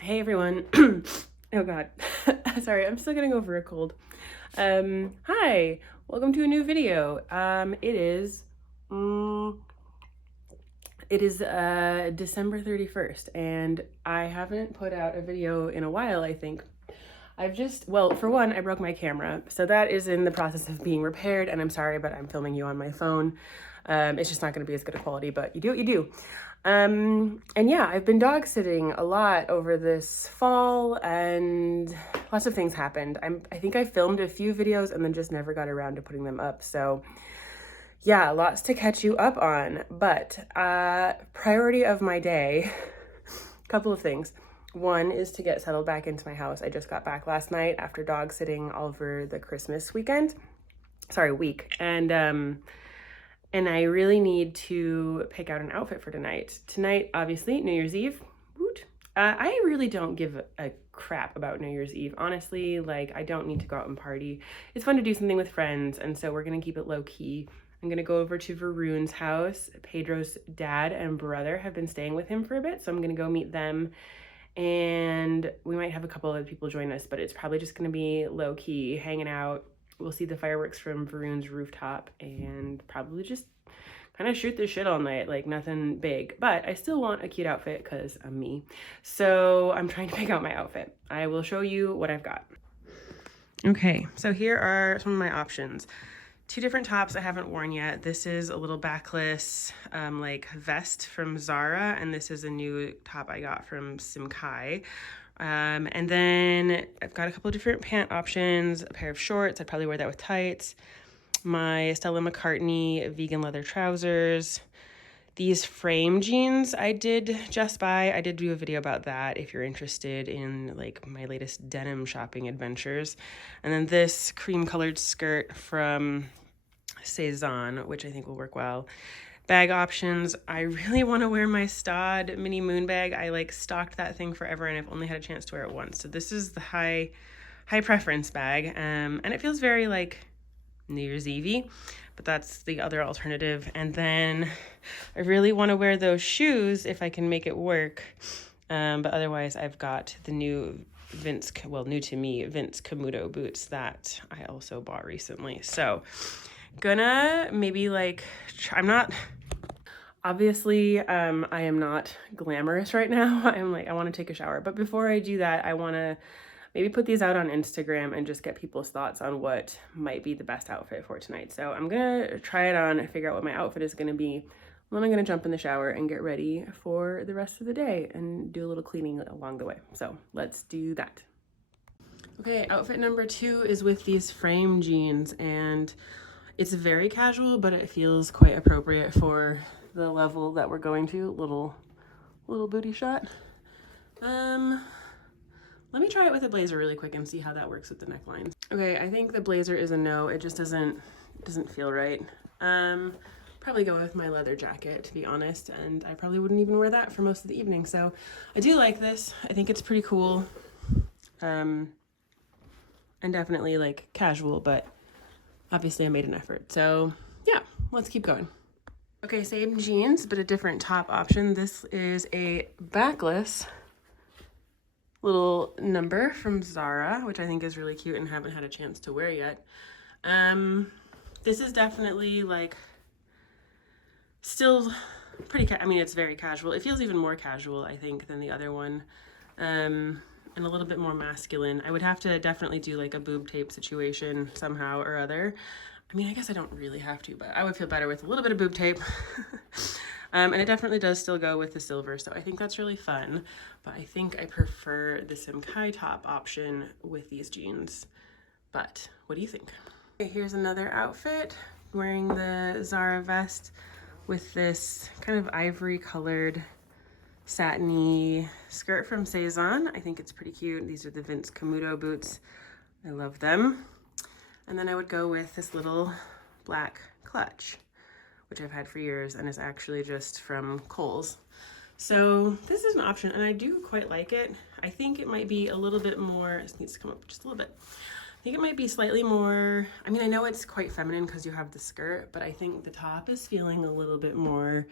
Hey everyone. Oh God. Sorry, I'm still getting over a cold. Hi, welcome to a new video. Mm, it is December 31st, and I haven't put out a video in a while, I think. Well, for one, I broke my camera, so that is in the process of being repaired, and I'm sorry, but I'm filming you on my phone. It's just not going to be as good a quality, but you do what you do. And yeah, I've been dog sitting a lot over this fall, and lots of things happened. I think I filmed a few videos and then just never got around to putting them up. So yeah, lots to catch you up on. But priority of my day, a couple of things. One is to get settled back into my house. I just got back last night after dog sitting all over the Christmas week, and I really need to pick out an outfit for tonight. Tonight, obviously, New Year's Eve. Woot. I really don't give a crap about New Year's Eve. Honestly, like, I don't need to go out and party. It's fun to do something with friends, and so we're gonna keep it low key. I'm gonna go over to Varun's house. Pedro's dad and brother have been staying with him for a bit, so I'm gonna go meet them. And we might have a couple other people join us, but it's probably just gonna be low key, hanging out. We'll see the fireworks from Varun's rooftop and probably just kind of shoot the shit all night, like nothing big. But I still want a cute outfit because I'm me. So I'm trying to pick out my outfit. I will show you what I've got. Okay, so here are some of my options. Two different tops I haven't worn yet. This is a little backless like vest from Zara, and this is a new top I got from Simkai. And then I've got a couple of different pant options, a pair of shorts. I'd probably wear that with tights. My Stella McCartney vegan leather trousers. These frame jeans I did just buy. I did do a video about that if you're interested in like my latest denim shopping adventures. And then this cream colored skirt from Cezanne, which I think will work well. Bag options. I really want to wear my Stod mini moon bag. I like stocked that thing forever and I've only had a chance to wear it once. So this is the high preference bag. And it feels very like New Year's Eve-y, but that's the other alternative. And then I really want to wear those shoes if I can make it work. But otherwise I've got the new new to me, Vince Camuto boots that I also bought recently. So gonna maybe like, I'm not, obviously, I am not glamorous right now. I want to take a shower. But before I do that, I want to maybe put these out on Instagram and just get people's thoughts on what might be the best outfit for tonight. So I'm gonna try it on and figure out what my outfit is gonna be. Then I'm gonna jump in the shower and get ready for the rest of the day and do a little cleaning along the way. So let's do that. Okay, outfit number 2 is with these frame jeans, and it's very casual, but it feels quite appropriate for the level that we're going to. Little booty shot. Let me try it with a blazer really quick and see how that works with the necklines. Okay, I think the blazer is a no. It just doesn't feel right. Probably go with my leather jacket, to be honest, and I probably wouldn't even wear that for most of the evening. So I do like this. I think it's pretty cool. And definitely like casual, but obviously I made an effort. So yeah, let's keep going. Okay, same jeans, but a different top option. This is a backless little number from Zara, which I think is really cute and haven't had a chance to wear yet. This is definitely like still pretty, I mean, it's very casual. It feels even more casual, I think, than the other one. And a little bit more masculine. I would have to definitely do like a boob tape situation somehow or other. I mean, I guess I don't really have to, but I would feel better with a little bit of boob tape. And it definitely does still go with the silver, so I think that's really fun. But I think I prefer the Simkai top option with these jeans. But what do you think? Okay, here's another outfit. Wearing the Zara vest with this kind of ivory colored satiny skirt from Cezanne. I think it's pretty cute. These are the Vince Camuto boots. I love them. And then I would go with this little black clutch, which I've had for years and is actually just from Kohl's. So this is an option and I do quite like it. I think it might be a little bit more, this needs to come up just a little bit. I think it might be slightly more, I mean, I know it's quite feminine because you have the skirt, but I think the top is feeling a little bit more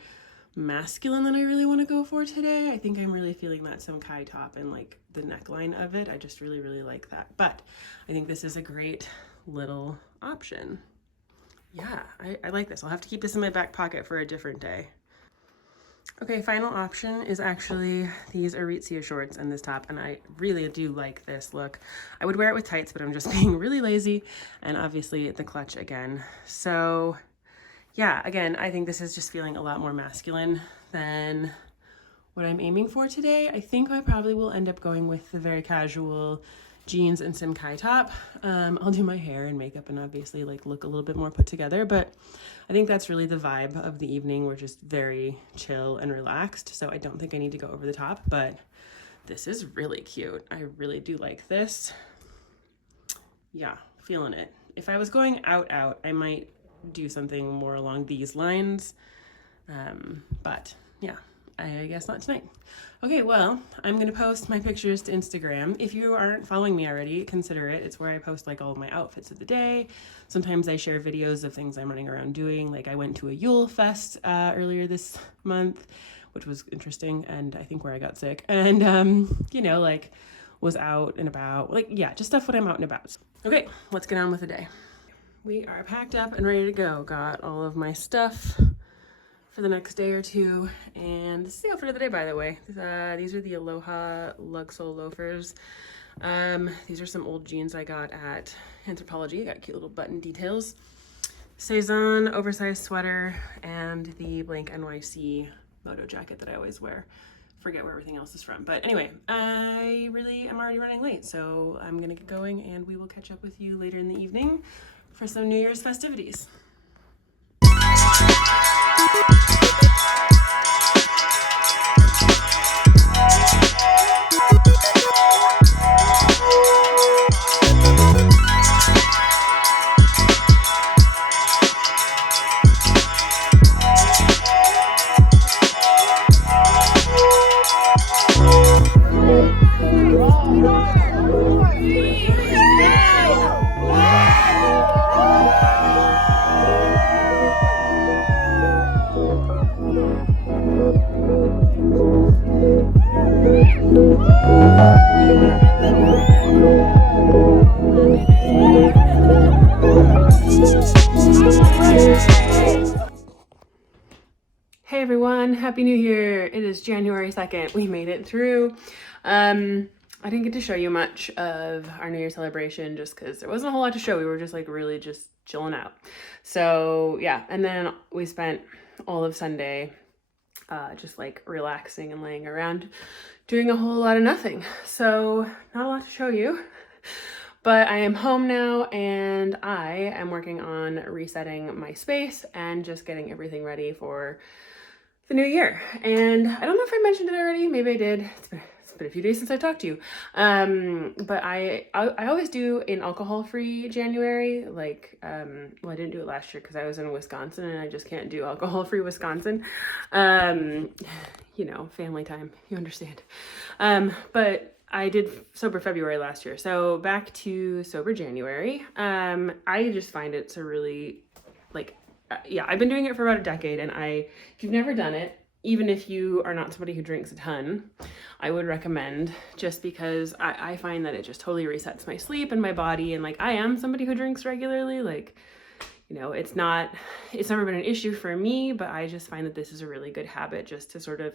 masculine that I really want to go for today. I think I'm really feeling that Kai top and like the neckline of it. I just really, really like that. But I think this is a great little option. Yeah, I like this. I'll have to keep this in my back pocket for a different day. Okay, final option is actually these Aritzia shorts and this top, and I really do like this look. I would wear it with tights, but I'm just being really lazy, and obviously the clutch again. So yeah, again, I think this is just feeling a lot more masculine than what I'm aiming for today. I think I probably will end up going with the very casual jeans and some Kai top. I'll do my hair and makeup and obviously like look a little bit more put together, but I think that's really the vibe of the evening. We're just very chill and relaxed, so I don't think I need to go over the top, but this is really cute. I really do like this. Yeah, feeling it. If I was going out, I might do something more along these lines, but yeah, I guess not tonight. Okay, well, I'm gonna post my pictures to Instagram. If you aren't following me already, consider it. It's where I post like all of my outfits of the day. Sometimes I share videos of things I'm running around doing. Like I went to a Yule Fest earlier this month, which was interesting, and I think where I got sick. And you know, like was out and about. Like, yeah, just stuff when I'm out and about. Okay, let's get on with the day. We are packed up and ready to go. Got all of my stuff for the next day or two, and this is the outfit of the day, by the way. These are the Aloha lug sole loafers. These are some old jeans I got at Anthropologie. Got cute little button details. Saison oversized sweater and the blank NYC moto jacket that I always wear. Forget where everything else is from, but anyway, I really am already running late, so I'm gonna get going and we will catch up with you later in the evening for some New Year's festivities. Hey everyone, Happy New Year. It is January 2nd. We made it through. I didn't get to show you much of our New Year celebration just because there wasn't a whole lot to show. We were just like really just chilling out. So yeah, and then we spent all of Sunday just like relaxing and laying around doing a whole lot of nothing. So not a lot to show you. But I am home now and I am working on resetting my space and just getting everything ready for the new year. And I don't know if I mentioned it already, maybe I did. It's been a few days since I talked to you. But I always do an alcohol-free January. Like, well, I didn't do it last year because I was in Wisconsin and I just can't do alcohol-free Wisconsin. You know, family time, you understand. But I did sober February last year. So back to sober January. I just find it so really like, yeah, I've been doing it for about a decade, and if you've never done it, even if you are not somebody who drinks a ton, I would recommend, just because I find that it just totally resets my sleep and my body. And like, I am somebody who drinks regularly, like, you know, it's never been an issue for me, but I just find that this is a really good habit just to sort of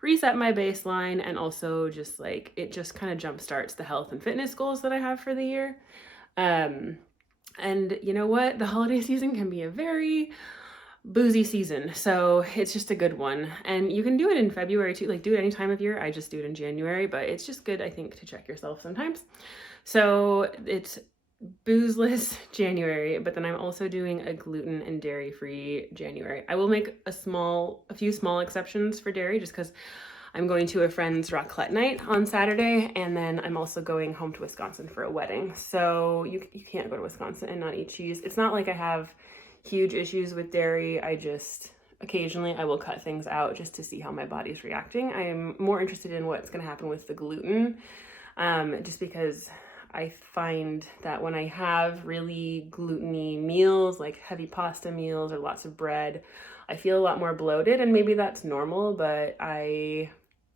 reset my baseline, and also just like, it just kind of jumpstarts the health and fitness goals that I have for the year. And you know what? The holiday season can be a very boozy season, so it's just a good one. And you can do it in February too, like do it any time of year. I just do it in January, but it's just good, I think, to check yourself sometimes. So it's boozeless January, but then I'm also doing a gluten and dairy-free January. I will make a few small exceptions for dairy, just because I'm going to a friend's raclette night on Saturday, and then I'm also going home to Wisconsin for a wedding. So you can't go to Wisconsin and not eat cheese. It's not like I have huge issues with dairy. I just, occasionally I will cut things out just to see how my body's reacting. I'm more interested in what's going to happen with the gluten, just because I find that when I have really gluten-y meals, like heavy pasta meals or lots of bread, I feel a lot more bloated, and maybe that's normal, but I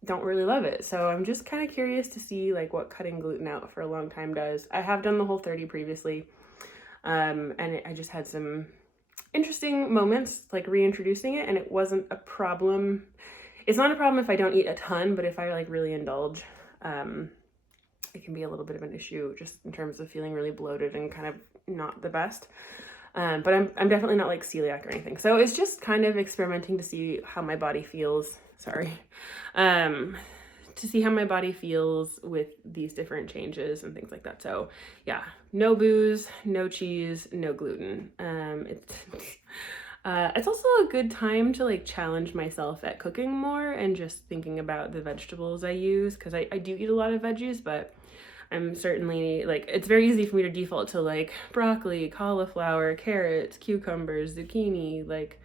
don't really love it. So I'm just kind of curious to see like what cutting gluten out for a long time does. I have done the Whole30 previously, and I just had some interesting moments like reintroducing it, and it wasn't a problem. It's not a problem if I don't eat a ton, but if I like really indulge, it can be a little bit of an issue just in terms of feeling really bloated and kind of not the best. But I'm definitely not like celiac or anything. So it's just kind of experimenting to see how my body feels. Sorry. To see how my body feels with these different changes and things like that. So yeah, no booze, no cheese, no gluten. It's also a good time to like challenge myself at cooking more and just thinking about the vegetables I use, because I do eat a lot of veggies, but I'm certainly like, it's very easy for me to default to like broccoli, cauliflower, carrots, cucumbers, zucchini, like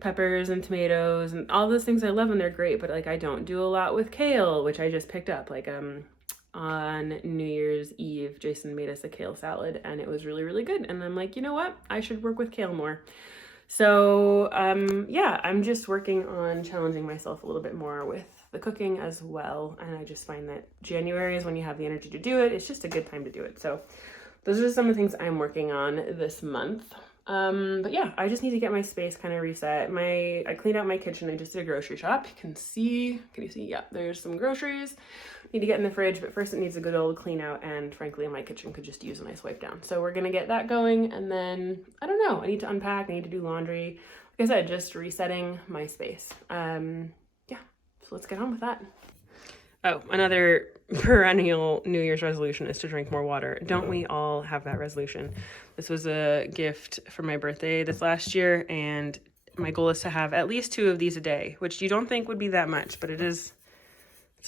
peppers and tomatoes and all those things I love, and they're great, but like I don't do a lot with kale, which I just picked up. Like on New Year's Eve, Jason made us a kale salad and it was really, really good. And I'm like, you know what? I should work with kale more. So yeah, I'm just working on challenging myself a little bit more with the cooking as well. And I just find that January is when you have the energy to do it. It's just a good time to do it. So those are some of the things I'm working on this month. But yeah, I just need to get my space kind of reset. I cleaned out my kitchen. I just did a grocery shop. Can you see? Yeah, there's some groceries. Need to get in the fridge, but first it needs a good old clean out, and frankly, my kitchen could just use a nice wipe down. So we're gonna get that going, and then, I don't know, I need to unpack, I need to do laundry. Like I said, just resetting my space. Yeah, so let's get on with that. Oh, another perennial New Year's resolution is to drink more water. Don't we all have that resolution? This was a gift for my birthday this last year, and my goal is to have at least 2 of these a day, which you don't think would be that much, but it's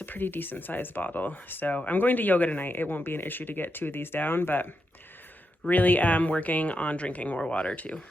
a pretty decent sized bottle. So I'm going to yoga tonight. It won't be an issue to get 2 of these down, but really am working on drinking more water too.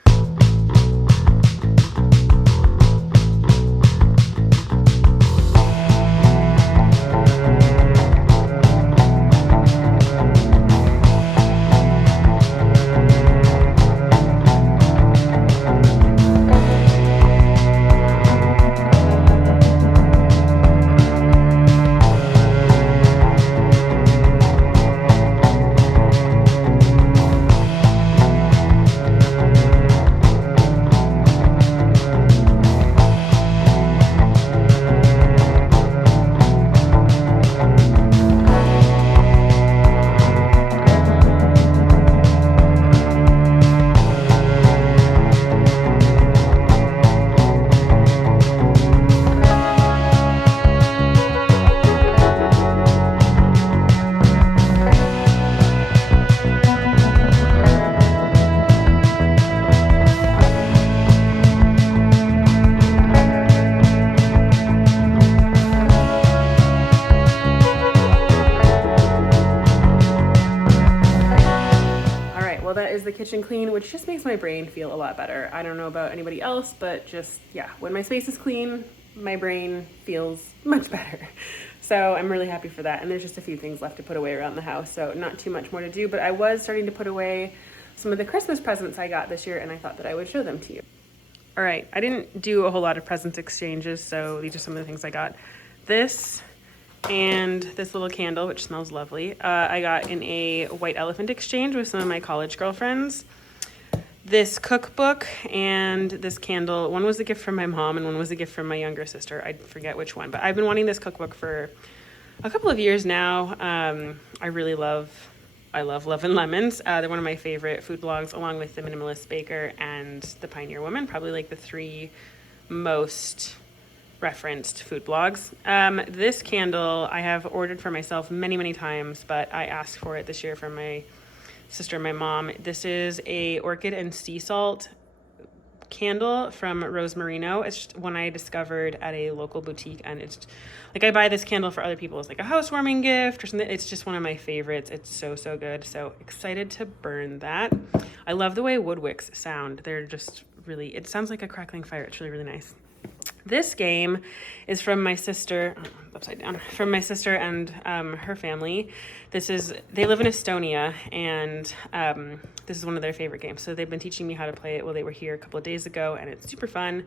The kitchen clean, which just makes my brain feel a lot better. I don't know about anybody else, but just, yeah, when my space is clean, my brain feels much better. So I'm really happy for that. And there's just a few things left to put away around the house, so not too much more to do, but I was starting to put away some of the Christmas presents I got this year, and I thought that I would show them to you. All right, I didn't do a whole lot of presents exchanges, so these are some of the things I got. This and this little candle, which smells lovely. I got in a white elephant exchange with some of my college girlfriends. This cookbook and this candle, one was a gift from my mom and one was a gift from my younger sister. I forget which one, but I've been wanting this cookbook for a couple of years now. I love Love and Lemons. They're one of my favorite food blogs, along with The Minimalist Baker and The Pioneer Woman, probably like the 3 most referenced food blogs. This candle I have ordered for myself many, many times, but I asked for it this year from my sister and my mom. This is a orchid and sea salt candle from Rose Merino. It's just one I discovered at a local boutique, and it's like I buy this candle for other people as like a housewarming gift or something. It's just one of my favorites. It's so good. So excited to burn that. I love the way wood wicks sound. They're just really, it sounds like a crackling fire. It's really nice. This game is from my sister, upside down, from my sister and her family. They live in Estonia, and this is one of their favorite games. So they've been teaching me how to play it while they were here a couple of days ago, and it's super fun.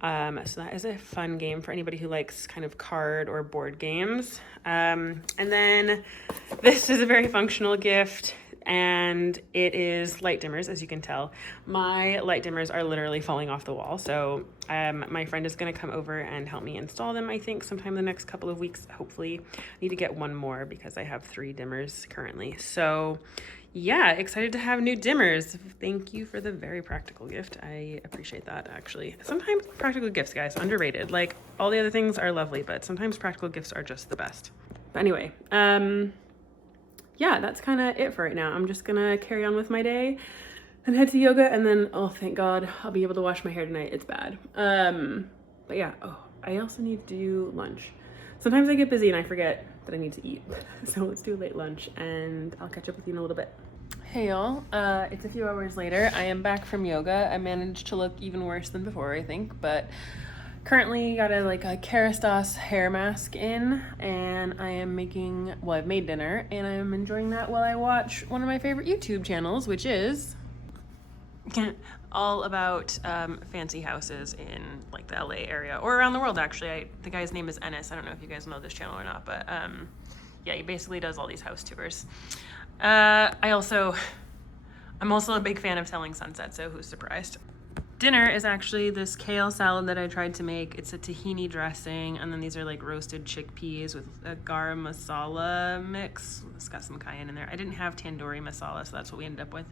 So that is a fun game for anybody who likes kind of card or board games. And then this is a very functional gift, and it is light dimmers, as you can tell. My light dimmers are literally falling off the wall, so my friend is going to come over and help me install them, I think, sometime in the next couple of weeks, hopefully. I need to get one more because I have 3 dimmers currently. So yeah, excited to have new dimmers. Thank you for the very practical gift. I appreciate that, actually. Sometimes practical gifts, guys, underrated. Like, all the other things are lovely, but sometimes practical gifts are just the best. But anyway, yeah, that's kind of it for right now. I'm just gonna carry on with my day and head to yoga, and then, oh, thank God, I'll be able to wash my hair tonight. It's bad. But yeah, oh, I also need to do lunch. Sometimes I get busy and I forget that I need to eat. So let's do a late lunch, and I'll catch up with you in a little bit. Hey y'all, it's a few hours later. I am back from yoga. I managed to look even worse than before, I think, but currently got a Kerastase hair mask in, and I am making, well, I've made dinner, and I am enjoying that while I watch one of my favorite YouTube channels, which is all about fancy houses in like the LA area or around the world, actually. The guy's name is Ennis. I don't know if you guys know this channel or not, but yeah, he basically does all these house tours. I'm also a big fan of telling sunset, so who's surprised? Dinner is actually this kale salad that I tried to make. It's a tahini dressing, and then these are like roasted chickpeas with a garam masala mix. It's got some cayenne in there. I didn't have tandoori masala, so that's what we ended up with.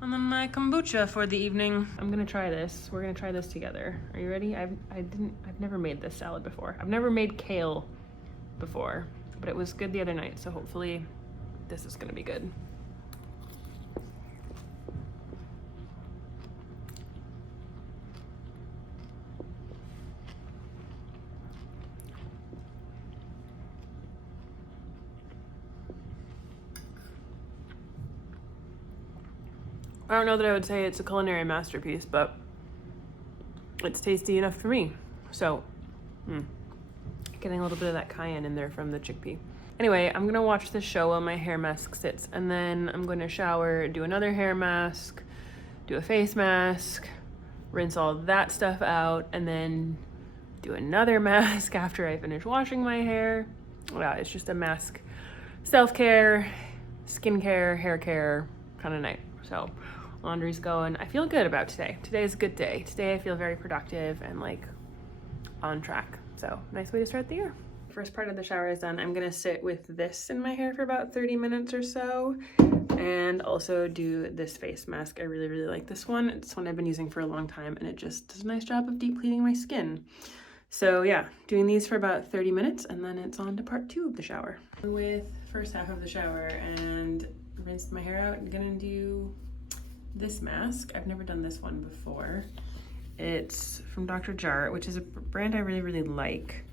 And then my kombucha for the evening. I'm gonna try this. We're gonna try this together. Are you ready? I've never made this salad before. I've never made kale before, but it was good the other night, so hopefully this is gonna be good. I don't know that I would say it's a culinary masterpiece, but it's tasty enough for me. So, getting a little bit of that cayenne in there from the chickpea. Anyway, I'm gonna watch this show while my hair mask sits, and then I'm gonna shower, do another hair mask, do a face mask, rinse all that stuff out, and then do another mask after I finish washing my hair. Yeah, it's just a mask, self-care, skincare, hair care kind of night. So laundry's going. I feel good about today. Today's a good day. Today I feel very productive and like on track. So nice way to start the year. First part of the shower is done. I'm gonna sit with this in my hair for about 30 minutes or so, and also do this face mask. I really, really like this one. It's one I've been using for a long time, and it just does a nice job of deep cleaning my skin. So yeah, doing these for about 30 minutes, and then it's on to part 2 of the shower. With first half of the shower and rinsed my hair out, I'm gonna do this mask. I've never done this one before. It's from Dr. Jart, which is a brand I really, really like.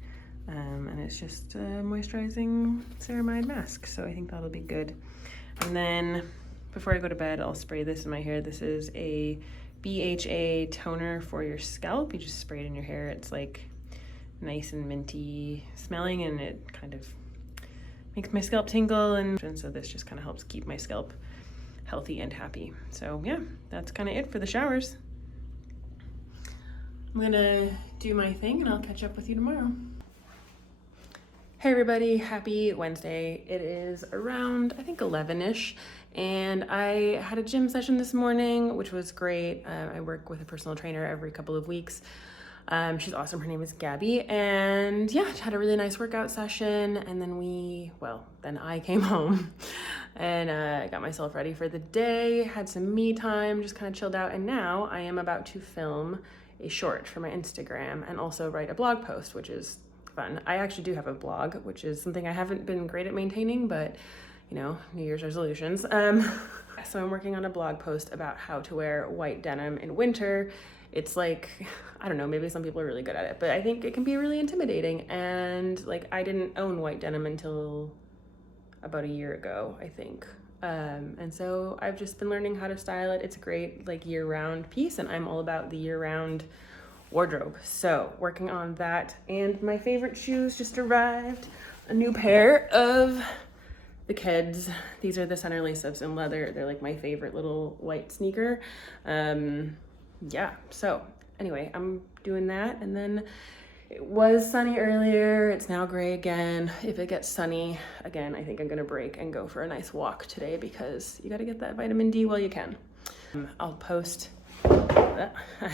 And it's just a moisturizing ceramide mask, so I think that'll be good. And then before I go to bed, I'll spray this in my hair. This is a BHA toner for your scalp. You just spray it in your hair. It's like nice and minty smelling, and it kind of makes my scalp tingle, and so this just kind of helps keep my scalp healthy and happy. So yeah, that's kind of it for the showers. I'm gonna do my thing, and I'll catch up with you tomorrow. Hey everybody, happy Wednesday. It is around, I think 11-ish, and I had a gym session this morning, which was great. I work with a personal trainer every couple of weeks. She's awesome. Her name is Gabby, and yeah, had a really nice workout session, and then I came home and got myself ready for the day, had some me time, just kind of chilled out, and now I am about to film a short for my Instagram and also write a blog post, which is fun. I actually do have a blog, which is something I haven't been great at maintaining, but you know, New Year's resolutions. So I'm working on a blog post about how to wear white denim in winter. It's like, I don't know, maybe some people are really good at it, but I think it can be really intimidating. And like, I didn't own white denim until about a year ago, I think. And so I've just been learning how to style it. It's a great like year-round piece, and I'm all about the year-round wardrobe. So working on that, and my favorite shoes just arrived. A new pair of the Keds. These are the center lace-ups in leather. They're like my favorite little white sneaker. Yeah, so anyway, I'm doing that, and then it was sunny earlier. It's now gray again. If it gets sunny again, I think I'm gonna break and go for a nice walk today because you gotta get that vitamin D while you can. I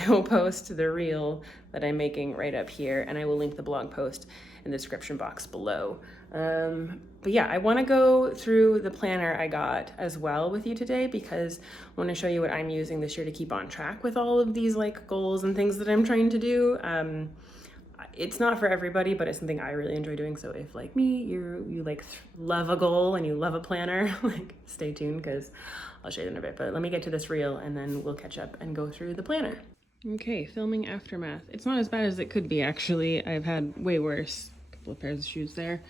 will post the reel that I'm making right up here, and I will link the blog post in the description box below. But yeah, I want to go through the planner I got as well with you today because I want to show you what I'm using this year to keep on track with all of these like goals and things that I'm trying to do. It's not for everybody, but it's something I really enjoy doing. So if like me, you like love a goal and you love a planner, like stay tuned because I'll show you in a bit. But let me get to this reel and then we'll catch up and go through the planner. Okay, filming aftermath. It's not as bad as it could be actually. I've had way worse. A couple of pairs of shoes there.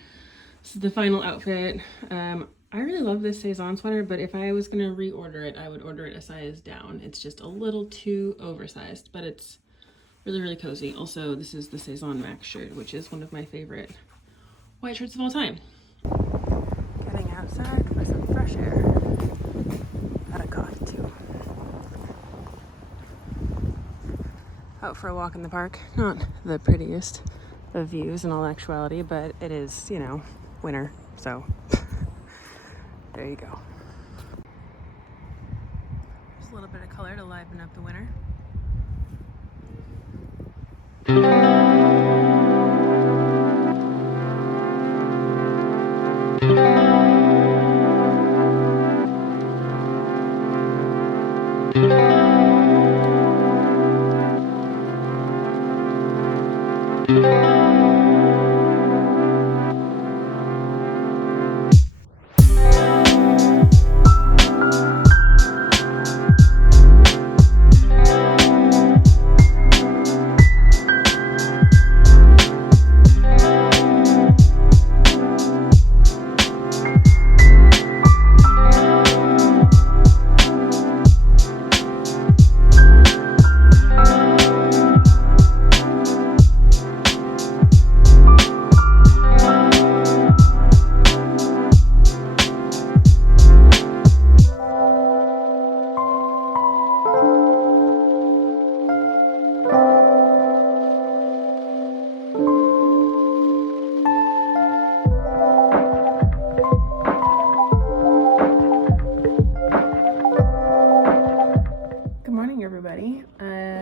This is the final outfit. I really love this Saison sweater, but if I was gonna reorder it, I would order it a size down. It's just a little too oversized, but it's really, really cozy. Also, this is the Saison Max shirt, which is one of my favorite white shirts of all time. Getting outside for some fresh air. Had a coffee too. Out for a walk in the park. Not the prettiest of views in all actuality, but it is, you know, winter, so there you go. Just a little bit of color to liven up the winter.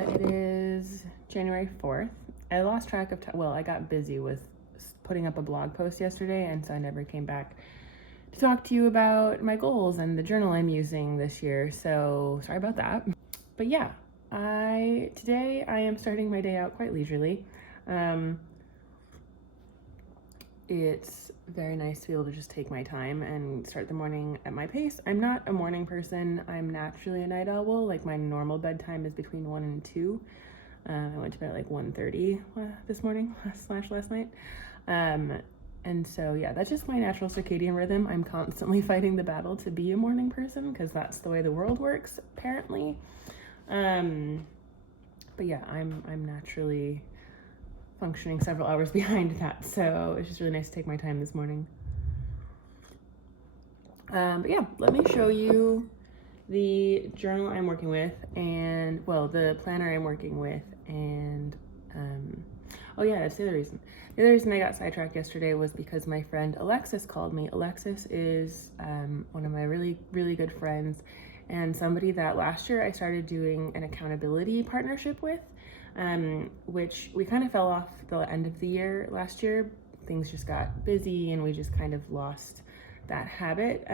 It is January 4th. I lost track of time. Well, I got busy with putting up a blog post yesterday, and so I never came back to talk to you about my goals and the journal I'm using this year. So sorry about that. But yeah, today I am starting my day out quite leisurely. It's very nice to be able to just take my time and start the morning at my pace. I'm not a morning person. I'm naturally a night owl. Like my normal bedtime is between 1 and 2. I went to bed at like 1:30 this morning / last night. And so yeah, that's just my natural circadian rhythm. I'm constantly fighting the battle to be a morning person because that's the way the world works, apparently. But yeah, I'm naturally functioning several hours behind that, so it's just really nice to take my time this morning. But yeah, let me show you the journal I'm working with, and well, the planner I'm working with, and oh yeah, that's the other reason. The other reason I got sidetracked yesterday was because my friend Alexis called me. Alexis is one of my really, really good friends, and somebody that last year I started doing an accountability partnership with. Which we kind of fell off the end of the year last year. Things just got busy and we just kind of lost that habit.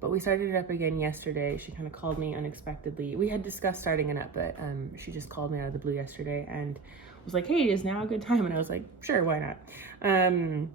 But we started it up again yesterday. She kind of called me unexpectedly. We had discussed starting it up, but she just called me out of the blue yesterday and was like, hey, is now a good time? And I was like, sure, why not?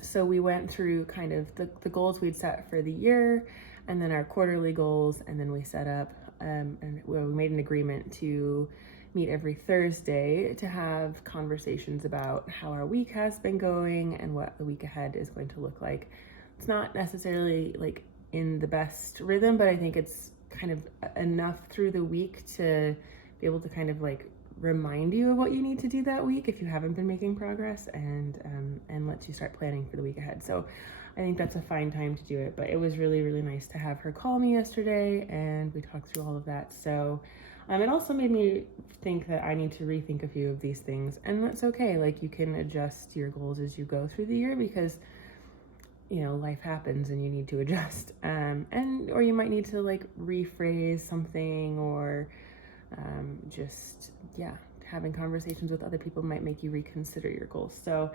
So we went through kind of the goals we'd set for the year and then our quarterly goals. And then we set up, and we made an agreement to meet every Thursday to have conversations about how our week has been going and what the week ahead is going to look like. It's not necessarily like in the best rhythm, but I think it's kind of enough through the week to be able to kind of like remind you of what you need to do that week if you haven't been making progress, and lets you start planning for the week ahead. So I think that's a fine time to do it. But it was really, really nice to have her call me yesterday, and we talked through all of that. So it also made me think that I need to rethink a few of these things, and that's okay. Like, you can adjust your goals as you go through the year, because life happens and you need to adjust, or you might need to like rephrase something, or having conversations with other people might make you reconsider your goals. So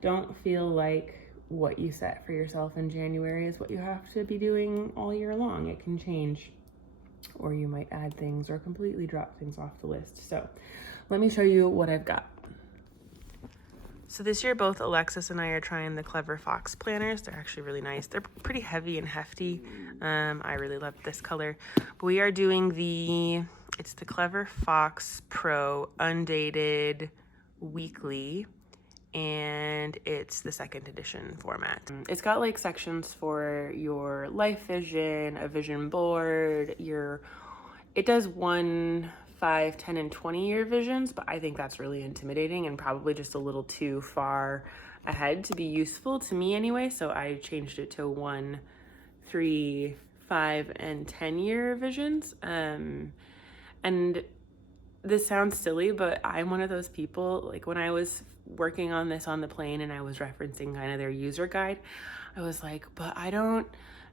don't feel like what you set for yourself in January is what you have to be doing all year long. It can change, or you might add things or completely drop things off the list. So let me show you what I've got. So this year, both Alexis and I are trying the Clever Fox planners. They're actually really nice. They're pretty heavy and hefty. I really love this color. But we are doing it's the Clever Fox Pro Undated Weekly, and it's the 2nd edition format. It's got like sections for your life vision, a vision board, it does 1, 5, 10, and 20-year visions, but I think that's really intimidating and probably just a little too far ahead to be useful to me anyway. So I changed it to 1, 3, 5, and 10-year visions. And this sounds silly, but I'm one of those people, like when I was working on this on the plane and I was referencing kind of their user guide, I was like, but I don't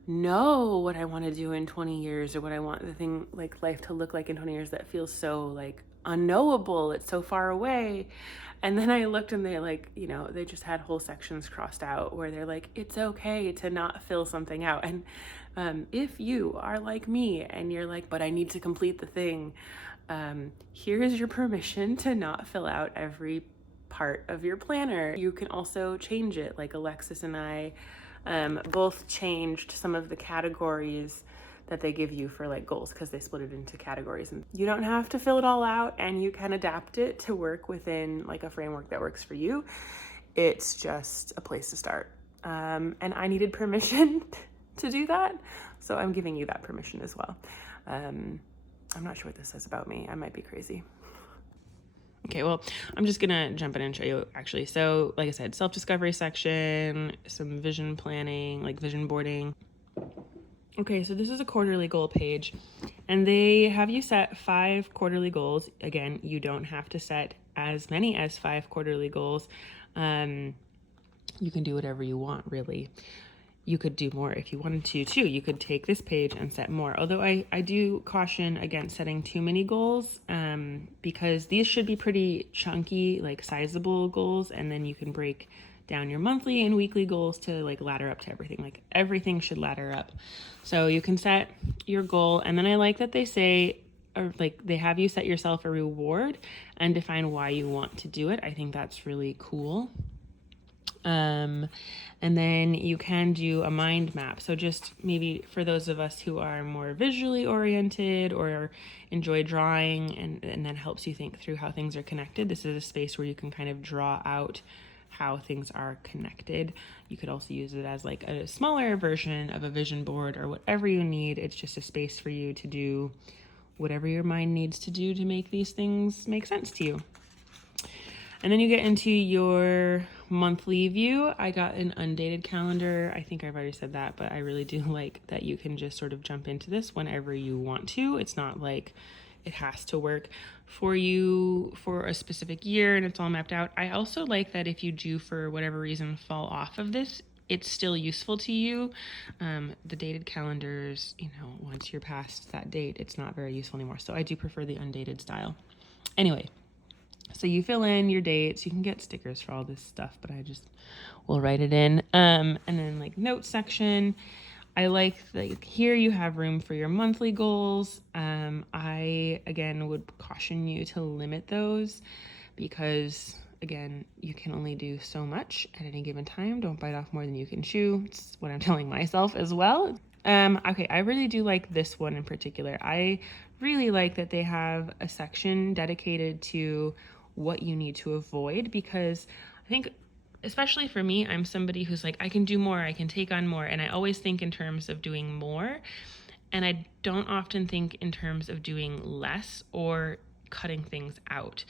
know what I want to do in 20 years, or what I want the thing like life to look like in 20 years. That feels so like unknowable. It's so far away. And then I looked, and they're like, they just had whole sections crossed out where they're like, it's okay to not fill something out. And if you are like me and you're like, but I need to complete the thing, here's your permission to not fill out every part of your planner. You can also change it. Like Alexis and I both changed some of the categories that they give you for like goals, because they split it into categories, and you don't have to fill it all out, and you can adapt it to work within like a framework that works for you. It's just a place to start. And I needed permission to do that, so I'm giving you that permission as well. I'm not sure what this says about me. I might be crazy. Okay, well, I'm just gonna jump in and show you actually. So like I said, self-discovery section, some vision planning, like vision boarding. Okay, so this is a quarterly goal page, and they have you set 5 quarterly goals. Again, you don't have to set as many as 5 quarterly goals. You can do whatever you want, really. You could do more if you wanted to too. You could take this page and set more. Although I do caution against setting too many goals, because these should be pretty chunky, like sizable goals, and then you can break down your monthly and weekly goals to like ladder up to everything. Like everything should ladder up. So you can set your goal, and then I like that they say, or like they have you set yourself a reward and define why you want to do it. I think that's really cool. And then you can do a mind map. So just maybe for those of us who are more visually oriented or enjoy drawing, and that helps you think through how things are connected, this is a space where you can kind of draw out how things are connected. You could also use it as like a smaller version of a vision board or whatever you need. It's just a space for you to do whatever your mind needs to do to make these things make sense to you. And then you get into your monthly view. I got an undated calendar. I think I've already said that, but I really do like that you can just sort of jump into this whenever you want to. It's not like it has to work for you for a specific year and it's all mapped out. I also like that if you do, for whatever reason, fall off of this, it's still useful to you. The dated calendars, once you're past that date, it's not very useful anymore. So I do prefer the undated style. Anyway, so you fill in your dates. You can get stickers for all this stuff, but I just will write it in. And then like notes section. I like here you have room for your monthly goals. I, again, would caution you to limit those because, again, you can only do so much at any given time. Don't bite off more than you can chew. It's what I'm telling myself as well. Okay, I really do like this one in particular. I really like that they have a section dedicated to what you need to avoid, because I think, especially for me, I'm somebody who's like, I can do more, I can take on more. And I always think in terms of doing more. And I don't often think in terms of doing less or cutting things out.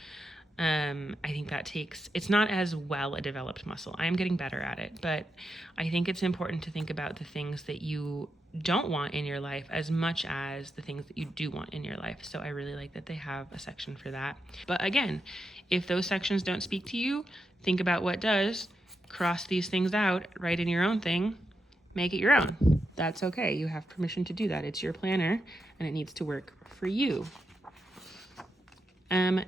I think that it's not as well a developed muscle. I am getting better at it, but I think it's important to think about the things that you don't want in your life as much as the things that you do want in your life. So I really like that they have a section for that. But again, if those sections don't speak to you, think about what does, cross these things out, write in your own thing, make it your own. That's okay. You have permission to do that. It's your planner and it needs to work for you.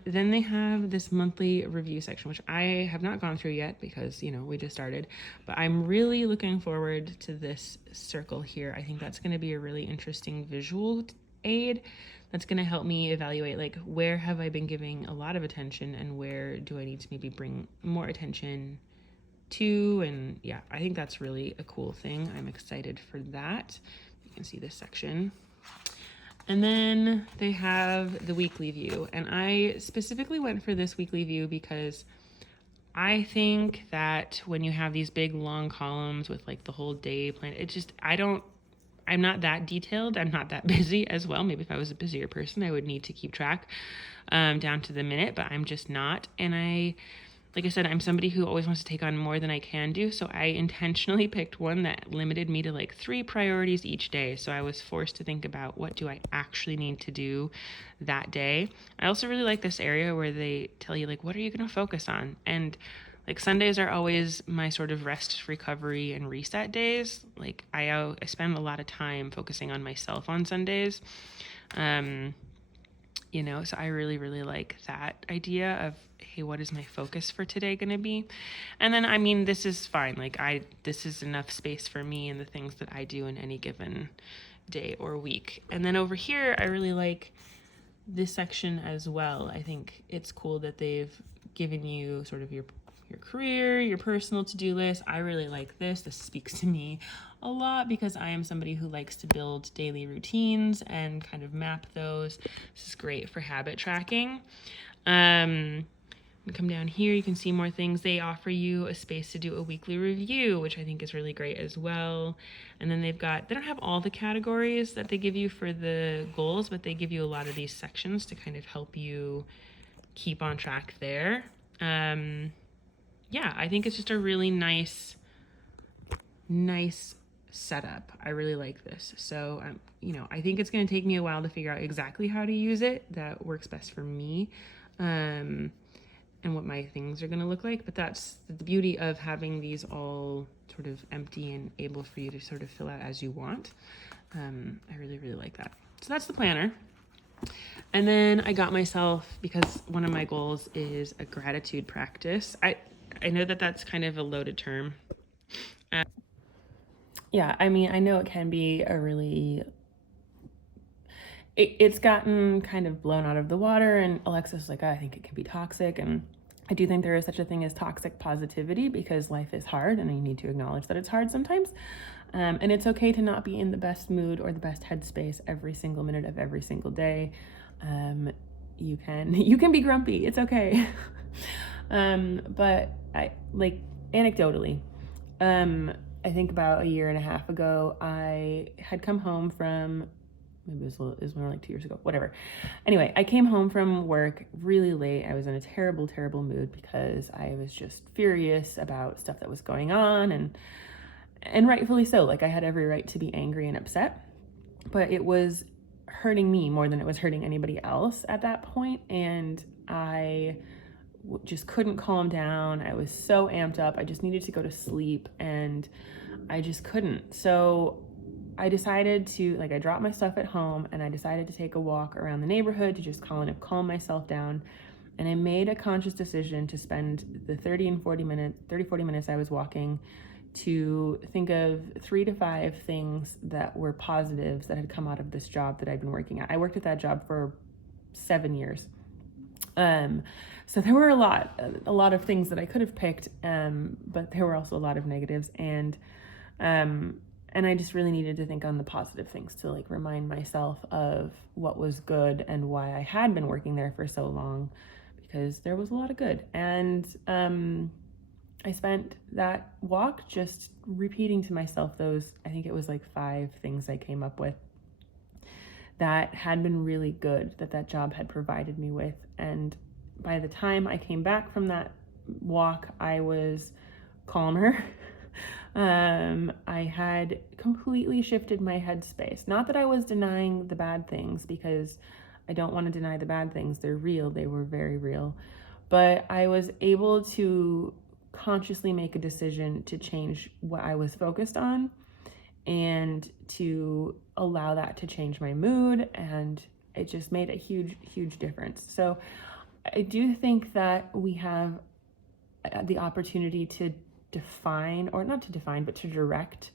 Then they have this monthly review section, which I have not gone through yet because, we just started, but I'm really looking forward to this circle here. I think that's going to be a really interesting visual aid that's going to help me evaluate, like, where have I been giving a lot of attention and where do I need to maybe bring more attention to? And yeah, I think that's really a cool thing. I'm excited for that. You can see this section. And then they have the weekly view. And I specifically went for this weekly view because I think that when you have these big long columns with like the whole day plan, I'm not that detailed. I'm not that busy as well. Maybe if I was a busier person, I would need to keep track down to the minute, but I'm just not. And like I said, I'm somebody who always wants to take on more than I can do. So I intentionally picked one that limited me to like 3 priorities each day. So I was forced to think about what do I actually need to do that day. I also really like this area where they tell you like, what are you going to focus on? And like Sundays are always my sort of rest, recovery, and reset days. Like I spend a lot of time focusing on myself on Sundays. So I really, really like that idea of, hey, what is my focus for today going to be? And then, this is fine. Like this is enough space for me and the things that I do in any given day or week. And then over here, I really like this section as well. I think it's cool that they've given you sort of your career, your personal to-do list. I really like this. This speaks to me a lot because I am somebody who likes to build daily routines and kind of map those. This is great for habit tracking. Come down here, you can see more things. They offer you a space to do a weekly review, which I think is really great as well. And then they don't have all the categories that they give you for the goals, but they give you a lot of these sections to kind of help you keep on track there. I think it's just a really nice setup. I really like this. So, I think it's going to take me a while to figure out exactly how to use it that works best for me, and what my things are going to look like. But that's the beauty of having these all sort of empty and able for you to sort of fill out as you want. I really, really like that. So that's the planner. And then I got myself, because one of my goals is a gratitude practice. I know that that's kind of a loaded term. I know it can be a really... It's gotten kind of blown out of the water, and Alexa's like, I think it can be toxic. And I do think there is such a thing as toxic positivity because life is hard and you need to acknowledge that it's hard sometimes. And it's okay to not be in the best mood or the best headspace every single minute of every single day. You can be grumpy. It's okay. But anecdotally, I think about a year and a half ago, I had come home from, maybe it was more like 2 years ago, whatever. Anyway, I came home from work really late. I was in a terrible, terrible mood because I was just furious about stuff that was going on, and rightfully so. Like, I had every right to be angry and upset, but it was hurting me more than it was hurting anybody else at that point. And I just couldn't calm down. I was so amped up. I just needed to go to sleep and I just couldn't. So I decided I dropped my stuff at home and I decided to take a walk around the neighborhood to just calm myself down. And I made a conscious decision to spend the 40 minutes I was walking to think of 3 to 5 things that were positives that had come out of this job that I'd been working at. I worked at that job for 7 years. So there were a lot of things that I could have picked, but there were also a lot of negatives, and I just really needed to think on the positive things to remind myself of what was good and why I had been working there for so long, because there was a lot of good. And I spent that walk just repeating to myself those, I think it was 5 things I came up with that had been really good, that job had provided me with. And by the time I came back from that walk, I was calmer. I had completely shifted my headspace. Not that I was denying the bad things, because I don't want to deny the bad things. They're real. They were very real. But I was able to consciously make a decision to change what I was focused on and to allow that to change my mood. And it just made a huge, huge difference. So I do think that we have the opportunity to define, or not to define, but to direct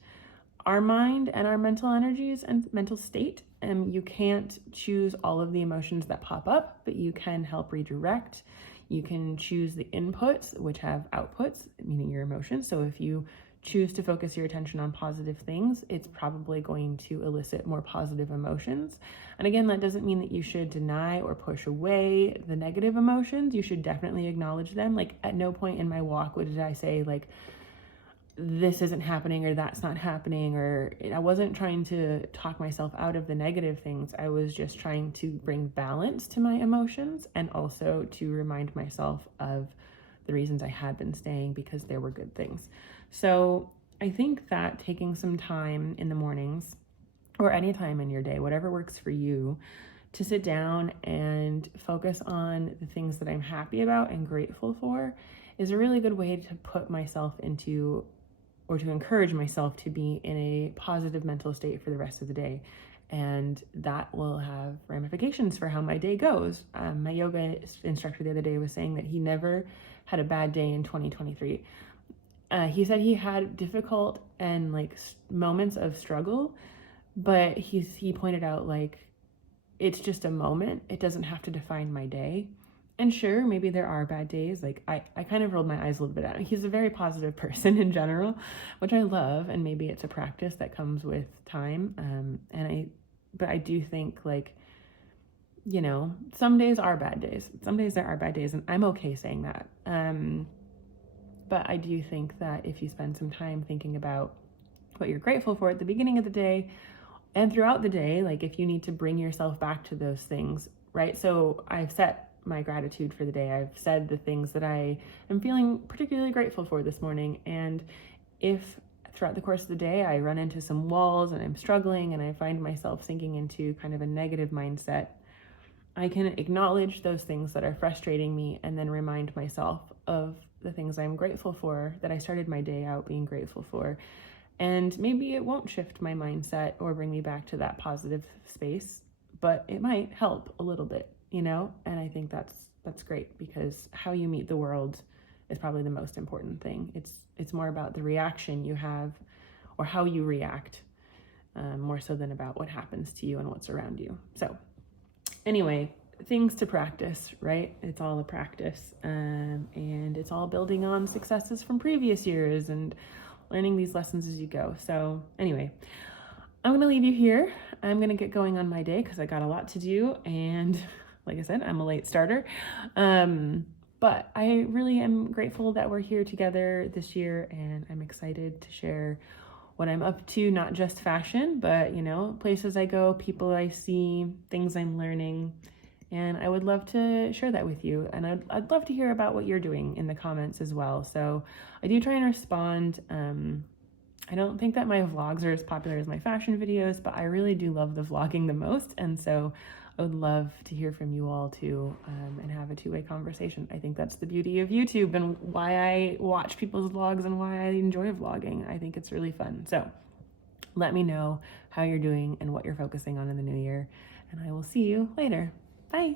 our mind and our mental energies and mental state. And you can't choose all of the emotions that pop up, but you can help redirect. You can choose the inputs, which have outputs, meaning your emotions. So if you choose to focus your attention on positive things, it's probably going to elicit more positive emotions. And again, that doesn't mean that you should deny or push away the negative emotions. You should definitely acknowledge them. Like, at no point in my walk did I say, like, this isn't happening or that's not happening, or I wasn't trying to talk myself out of the negative things. I was just trying to bring balance to my emotions, and also to remind myself of the reasons I had been staying, because there were good things. So I think that taking some time in the mornings, or any time in your day, whatever works for you, to sit down and focus on the things that I'm happy about and grateful for is a really good way to put myself into, or to encourage myself to be in a positive mental state for the rest of the day. And that will have ramifications for how my day goes. My yoga instructor the other day was saying that he never had a bad day in 2023. He said he had difficult and like moments of struggle, but he pointed out, like, it's just a moment. It doesn't have to define my day. And sure, maybe there are bad days. Like, I kind of rolled my eyes a little bit at him. He's a very positive person in general, which I love. And maybe it's a practice that comes with time. But I do think, like, you know, some days are bad days. Some days there are bad days, and I'm okay saying that. But I do think that if you spend some time thinking about what you're grateful for at the beginning of the day and throughout the day, like, if you need to bring yourself back to those things, right? So I've set my gratitude for the day. I've said the things that I am feeling particularly grateful for this morning. And if throughout the course of the day I run into some walls and I'm struggling and I find myself sinking into kind of a negative mindset, I can acknowledge those things that are frustrating me and then remind myself of the things I'm grateful for, that I started my day out being grateful for. And maybe it won't shift my mindset or bring me back to that positive space, but it might help a little bit, you know? And I think that's great, because how you meet the world is probably the most important thing. It's more about the reaction you have, or how you react, more so than about what happens to you and what's around you. So anyway, things to practice, right? It's all a practice, and it's all building on successes from previous years and learning these lessons as you go. So anyway, I'm gonna leave you here. I'm gonna get going on my day because I got a lot to do, and like I said, I'm a late starter. But I really am grateful that we're here together this year, and I'm excited to share what I'm up to, not just fashion, but, you know, places I go, people I see, things I'm learning. And I would love to share that with you. And I'd love to hear about what you're doing in the comments as well. So I do try and respond. I don't think that my vlogs are as popular as my fashion videos, but I really do love the vlogging the most. And so I would love to hear from you all too, and have a two-way conversation. I think that's the beauty of YouTube and why I watch people's vlogs and why I enjoy vlogging. I think it's really fun. So let me know how you're doing and what you're focusing on in the new year, and I will see you later. Bye.